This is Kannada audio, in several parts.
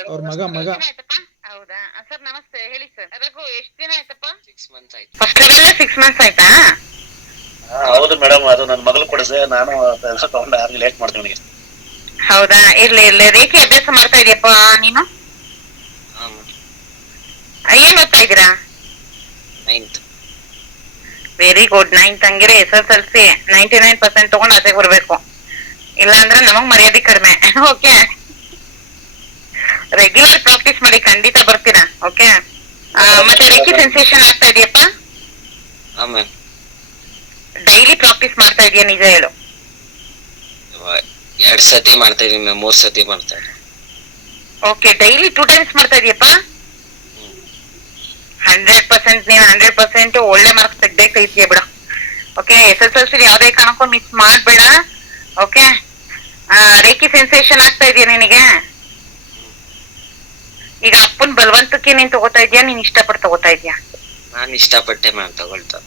ಅವ್ರ ಮಗ ಮಗ. ಹೌದಾ ಸರ್, ನಮಸ್ತೆ. ಹೇಳಿ ಸರ್. ರಘು, ಎಷ್ಟು ದಿನ ಆಯ್ತಪ್ಪ? 6 months ಆಯ್ತು. ಫಸ್ಟ್ ಲೆವೆಲ್ 6 months ಆಯ್ತಾ? ಹೌದು ಮೇಡಮ್, ಅದು ನನ್ನ ಮಗಳು ಕೊಡಿಸಿದೆ, ನಾನು ತಗೊಂಡು ಲೇಟ್ ಮಾಡ್ತೀನಿ. ಹೌದಾ, ಇರ್ಲಿ ಇರ್ಲಿ. ರೇಖೆ ಅಭ್ಯಾಸ ಮಾಡ್ತಾ ಇದೀಯಪ್ಪ ನೀನು? ಏನ್ ಓದ್ತಾ ಇದ್ದೀರಾ? 9th. Very good. 9th ಹಂಗಿರೆ SSLC 99% ತಗೊಂಡು ಆಚೆಗೆ ಬರ್ಬೇಕು, ಇಲ್ಲ ಅಂದ್ರೆ ನಮಗ್ ಮರ್ಯಾದೆ ಕಡಿಮೆ. ಓಕೆ, ರೆಗ್ಯುಲರ್ ಪ್ರಾಕ್ಟೀಸ್ ಮಾಡಿ, ಖಂಡಿತ ಬರ್ತೀರಾ. ಓಕೆ, ಮತ್ತೆ ರೇಖೆ ಸೆನ್ಸೇಷನ್ ಆಗ್ತಾ ಇದೆಯಪ್ಪ? ಡೈಲಿ ಪ್ರಾಕ್ಟೀಸ್ ಮಾಡ್ತಾ ಇದೀಯ? ನಿಜ ಹೇಳು. 2 ಸತಿ ಮಾಡ್ತಾ ಇದೀನಿ, 3 ಸತಿ ಮಾಡ್ತಾ ಇದೀನಿ. ಓಕೆ, ಡೈಲಿ 2 times ಮಾಡ್ತಾ ಇದೀಯಪ್ಪ? 100% ನೀನ್ 100% ಒಳ್ಳೆ ಮಾರ್ಕ್ಸ್ ತೆಗ್ದೈತೈತಿಯ ಬಿಡ. ಓಕೆ, SSLC ಯಾವ್ದೇ ಕಾರಣಕ್ಕೂ ಮಿಸ್ ಮಾಡ್ಬೇಡ. ಓಕೆ, ರೇಖಿ ಸೆನ್ಸೇಷನ್ ಆಗ್ತಾ ಇದೆಯಾ ನಿನಗೆ? ಈಗ ಅಪ್ಪನ್ ಬಲವಂತಕ್ಕೆ ನೀನ್ ತಗೋತಾ ಇದೀಯಾ, ನೀನ್ ಇಷ್ಟಪಟ್ಟು ತಗೋತಾ ಇದೀಯಾ? ನಾನು ಇಷ್ಟಪಟ್ಟೆ ಮ್ಯಾಮ್ ತಗೊಳ್ತಾ.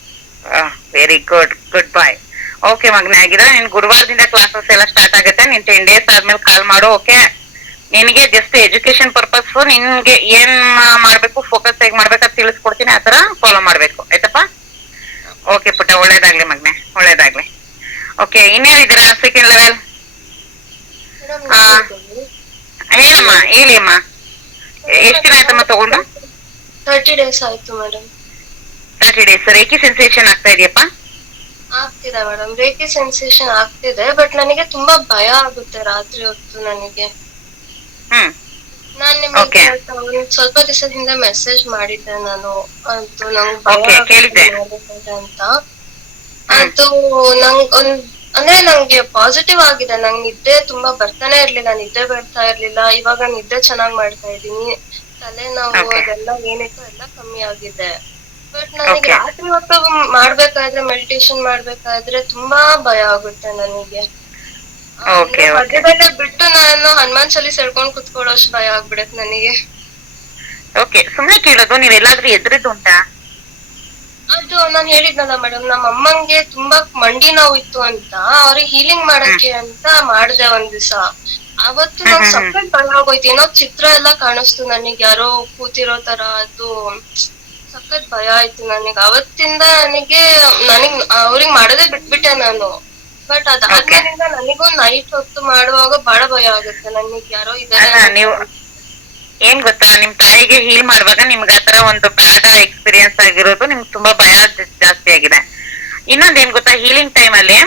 ವೆರಿ ಗುಡ್, ಗುಡ್ ಬಾಯ್. ಓಕೆ ಮಗನೇ, ಆಗಿದ್ರೆ ನಿನ್ ಗುರುವಾರದಿಂದ ಕ್ಲಾಸಸ್ ಎಲ್ಲ ಸ್ಟಾರ್ಟ್ ಆಗುತ್ತೆ. ನೀನ್ 10 days ಆದ್ಮೇಲೆ ಕಾಲ್ ಮಾಡು. ಓಕೆ, ನಿನಗೆ ಜಸ್ಟ್ ಎಜುಕೇಶನ್ ಪರ್ಪಸ್, ನಿನ್ಗೆ ಏನ್ ಮಾಡ್ಬೇಕು, ಫೋಕಸ್ ಹೇಗ್ ಮಾಡ್ಬೇಕು ಅಂತ ತಿಳಿಸ್ಕೊಡ್ತೀನಿ, ಆತರ ಫಾಲೋ ಮಾಡ್ಬೇಕು. ಆಯ್ತಪ್ಪ? ಓಕೆ ಪುಟ್ಟ, ಒಳ್ಳೇದಾಗ್ಲಿ ಮಗನೆ, ಒಳ್ಳೇದಾಗ್ಲಿ. ಓಕೆ, ಇನ್ಯಾರಿದ್ದೀರಾ ಸೆಕೆಂಡ್ ಲೆವೆಲ್? ಹೇಳಮ್ಮ, ಹೇಳಿ ಅಮ್ಮ. ಎಷ್ಟು ದಿನ ಆಯ್ತಮ್ಮ ತಗೊಂಡು? 30 days ಆಯ್ತು ಮೇಡಮ್. 30 days. ರೇಖಿ ಸೆನ್ಸೇಷನ್ ಆಗ್ತಾ ಇದೆಯಪ್ಪ? ಆಗ್ತಿದೆ ಮೇಡಮ್, ರೇಖೆ ಸೆನ್ಸೇಷನ್ ಆಗ್ತಿದೆ. ಬಟ್ ನನಗೆ ತುಂಬಾ ಭಯ ಆಗುತ್ತೆ ರಾತ್ರಿ ಹೊತ್ತು ನನಗೆ. ನಾನ್ ನಿಮಗೆ ಸ್ವಲ್ಪ ದಿವಸದ ಹಿಂದೆ ಮೆಸೇಜ್ ಮಾಡಿದ್ದೆ ನಾನು, ಅದು ನಂಗೆ ಭಯ ಅಂತ. ಅದು ನಂಗ್ ಅಂದ್ರೆ ನಂಗೆ ಪಾಸಿಟಿವ್ ಆಗಿದೆ. ನಂಗೆ ನಿದ್ದೆ ತುಂಬಾ ಬರ್ತಾನೆ ಇರ್ಲಿಲ್ಲ, ನಿದ್ದೆ ಬರ್ತಾ ಇರ್ಲಿಲ್ಲ. ಇವಾಗ ನಿದ್ದೆ ಚೆನ್ನಾಗ್ ಮಾಡ್ತಾ ಇದೀನಿ. ತಲೆನೋವು ಅದೆಲ್ಲ ಏನಿತ್ತು ಎಲ್ಲ ಕಮ್ಮಿ ಆಗಿದೆ. ಬಟ್ ನನಗೆ ರಾತ್ರಿ ಹೊತ್ತು ಮಾಡ್ಬೇಕಾದ್ರೆ, ಮೆಡಿಟೇಷನ್ ಮಾಡ್ಬೇಕಾದ್ರೆ ತುಂಬಾ ಭಯ ಆಗುತ್ತೆ ನನಗೆ. ಮಧ್ಯದಲ್ಲೇ ಬಿಟ್ಟು ನಾನು ಹನುಮಾನ್ ಚಾಲೀಸ್ ಹೇಳ್ಕೊಂಡ್ ಕುತ್ಕೊಳ್ಳೋಷ್ಟು ಭಯ ಆಗ್ಬಿಡತ್ತೆ ನನಗೆ. ಓಕೆ, ಸುಮ್ನೆ ಕೇಳೋದು, ನೀವೆಲ್ಲಾದ್ರೂ ಎದ್ರಿದ್ದು ಉಂಟಾ? ಅದು ನಾನ್ ಹೇಳಿದ್ನಲ್ಲ ಮೇಡಮ್, ನಮ್ಮ ಅಮ್ಮಂಗೆ ತುಂಬಾ ಮಂಡಿ ನೋವು ಇತ್ತು ಅಂತ, ಅವ್ರಿಗೆ ಹೀಲಿಂಗ್ ಮಾಡಕ್ಕೆ ಅಂತ ಮಾಡ್ದೆ ಒಂದ್ ದಿವಸ. ಅವತ್ತು ನಂಗೆ ಸಖತ್ ಭಯ ಆಗೋಯ್ತು. ಏನೋ ಚಿತ್ರ ಎಲ್ಲ ಕಾಣಿಸ್ತು ನನಗೆ, ಯಾರೋ ಕೂತಿರೋ ತರ. ಅದು ಸಖತ್ ಭಯ ಆಯ್ತು ನನಗೆ. ಅವತ್ತಿಂದ ನನಗ್ ಅವ್ರಿಗೆ ಮಾಡೋದೇ ಬಿಟ್ಬಿಟ್ಟೆ ನಾನು. ಬಟ್ ಅದಾದ್ಮೇಲಿಂದ ನನಗೂ ನೈಟ್ ಹೊತ್ತು ಮಾಡುವಾಗ ಬಹಳ ಭಯ ಆಗುತ್ತೆ ನನಗೆ, ಯಾರೋ ನೀವು ಏನ್ ಗೊತ್ತಾ, ನಿಮ್ ತಾಯಿಗೆ ಹೀಲ್ ಮಾಡುವಾಗ ನಿಮ್ಗೆ ಆತರ ಒಂದು ಬ್ಯಾಡ್ ಎಕ್ಸ್ಪೀರಿಯನ್ಸ್ ಆಗಿರೋದು ನಿಮ್ಗೆ ತುಂಬಾ ಭಯ ಜಾಸ್ತಿ ಆಗಿದೆ. ಇನ್ನೊಂದ್ ಏನ್ ಗೊತ್ತಾ, ಹೀಲಿಂಗ್ ಟೈಮ್ ಅಲ್ಲಿ